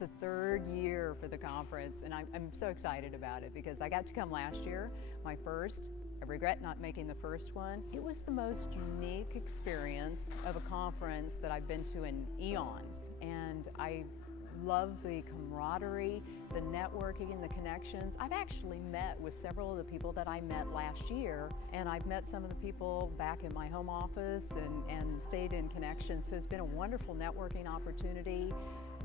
the third year for the conference, and I'm so excited about it because I got to come last year, my first. I regret not making the first one. It was the most unique experience of a conference that I've been to in eons, and I love the camaraderie, the networking, and the connections. I've actually met with several of the people that I met last year, and I've met some of the people back in my home office and stayed in connection. So it's been a wonderful networking opportunity.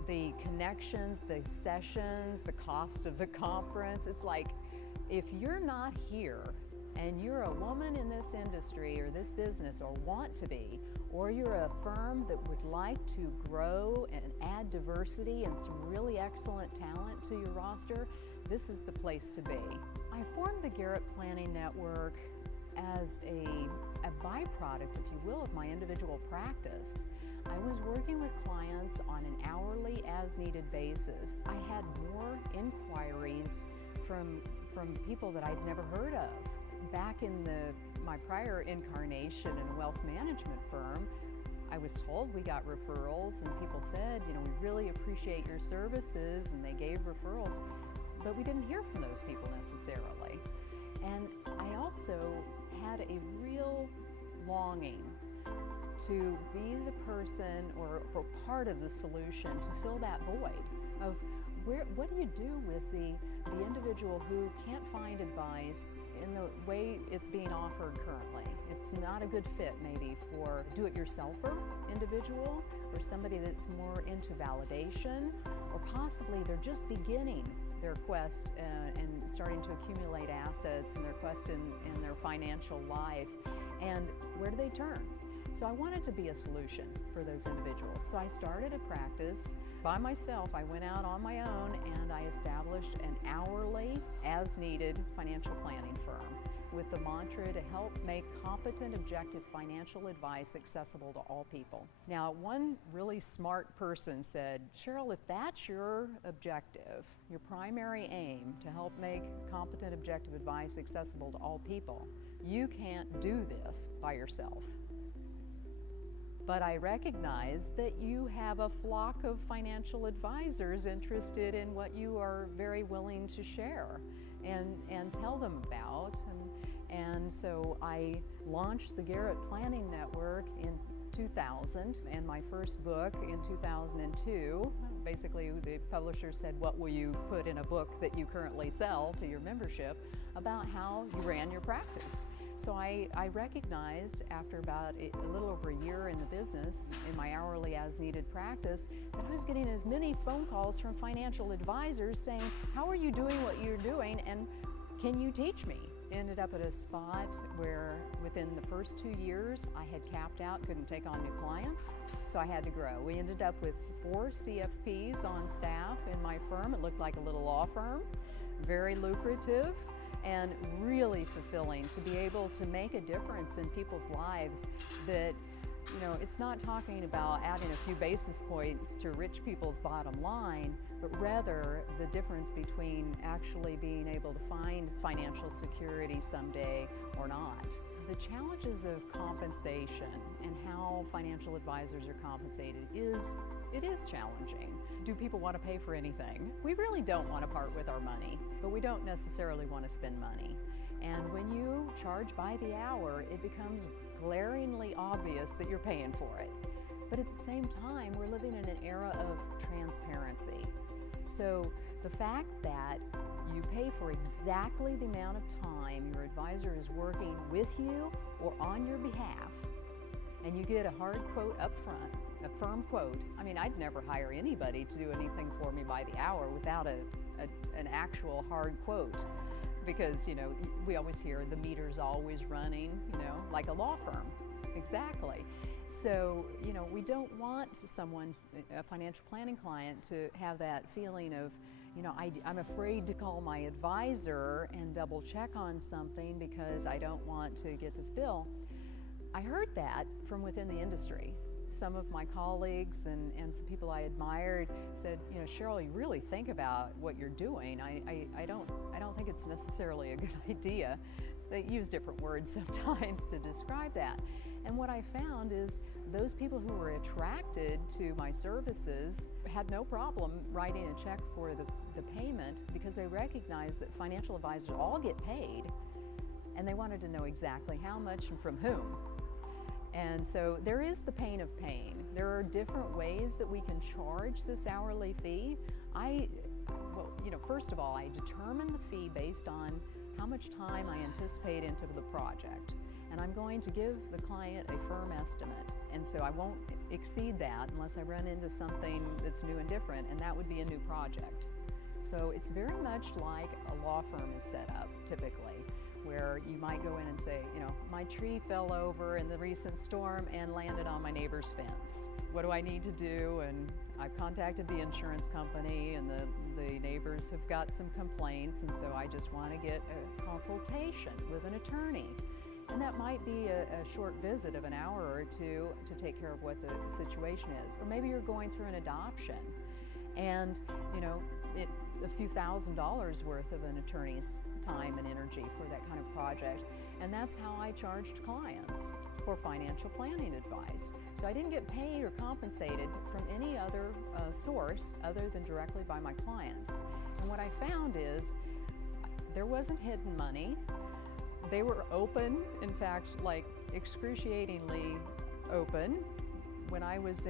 The connections, the sessions, the cost of the conference. It's like, if you're not here and you're a woman in this industry or this business or want to be, or you're a firm that would like to grow and add diversity and some really excellent talent to your roster, this is the place to be. I formed the Garrett Planning Network as a byproduct, if you will, of my individual practice. I was working with clients on an hourly, as-needed basis. I had more inquiries from people that I'd never heard of. Back in my prior incarnation in a wealth management firm, I was told we got referrals, and people said, you know, we really appreciate your services, and they gave referrals, but we didn't hear from those people necessarily. And I also had a real longing to be the person or part of the solution to fill that void of what do you do with the individual who can't find advice in the way it's being offered currently. It's not a good fit maybe for a do-it-yourselfer individual or somebody that's more into validation, or possibly they're just beginning their quest and starting to accumulate assets in their quest in their financial life. And where do they turn? So I wanted to be a solution for those individuals. So I started a practice by myself. I went out on my own and I established an hourly, as-needed financial planning firm with the mantra to help make competent, objective financial advice accessible to all people. Now, one really smart person said, Cheryl, if that's your objective, your primary aim to help make competent, objective advice accessible to all people, you can't do this by yourself. But I recognize that you have a flock of financial advisors interested in what you are very willing to share and tell them about. And so I launched the Garrett Planning Network in 2000, and my first book in 2002. Basically, the publisher said, what will you put in a book that you currently sell to your membership about how you ran your practice? So I recognized after about a little over a year in the business, in my hourly as-needed practice, that I was getting as many phone calls from financial advisors saying, how are you doing what you're doing, and can you teach me? Ended up at a spot where within the first 2 years I had capped out, couldn't take on new clients, so I had to grow. We ended up with 4 CFPs on staff in my firm. It looked like a little law firm, very lucrative, and really fulfilling to be able to make a difference in people's lives. That, you know, it's not talking about adding a few basis points to rich people's bottom line, but rather the difference between actually being able to find financial security someday or not. The challenges of compensation and how financial advisors are compensated it is challenging. Do people want to pay for anything? We really don't want to part with our money, but we don't necessarily want to spend money. And when you charge by the hour, it becomes glaringly obvious that you're paying for it. But at the same time, we're living in an era of transparency. So the fact that you pay for exactly the amount of time your advisor is working with you or on your behalf, and you get a hard quote up front, a firm quote. I mean, I'd never hire anybody to do anything for me by the hour without an actual hard quote. Because, you know, we always hear the meter's always running, you know, like a law firm. Exactly. So, you know, we don't want someone, a financial planning client, to have that feeling of, you know, I'm afraid to call my advisor and double check on something because I don't want to get this bill. I heard that from within the industry. Some of my colleagues and some people I admired said, you know, Cheryl, you really think about what you're doing. I don't think it's necessarily a good idea. They use different words sometimes to describe that. And what I found is those people who were attracted to my services had no problem writing a check for the payment because they recognized that financial advisors all get paid, and they wanted to know exactly how much and from whom. And so there is the pain of paying. There are different ways that we can charge this hourly fee. First of all, I determine the fee based on how much time I anticipate into the project. And I'm going to give the client a firm estimate. And so I won't exceed that unless I run into something that's new and different, and that would be a new project. So it's very much like a law firm is set up typically, where you might go in and say, my tree fell over in the recent storm and landed on my neighbor's fence. What do I need to do? And I've contacted the insurance company, and the neighbors have got some complaints, and so I just want to get a consultation with an attorney. And that might be a short visit of an hour or two to take care of what the situation is. Or maybe you're going through an adoption, and a few $1,000s worth of an attorney's time and energy for that kind of project. And that's how I charged clients for financial planning advice. So I didn't get paid or compensated from any other source other than directly by my clients. And what I found is there wasn't hidden money. They were open, in fact, like excruciatingly open. When I was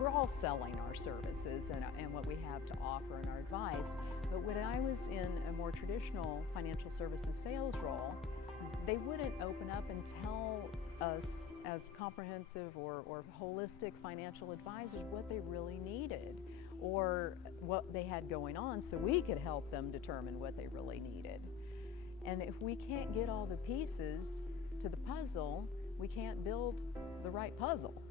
we're all selling our services and what we have to offer and our advice, but when I was in a more traditional financial services sales role, they wouldn't open up and tell us as comprehensive or holistic financial advisors what they really needed or what they had going on so we could help them determine what they really needed. And if we can't get all the pieces to the puzzle, we can't build the right puzzle.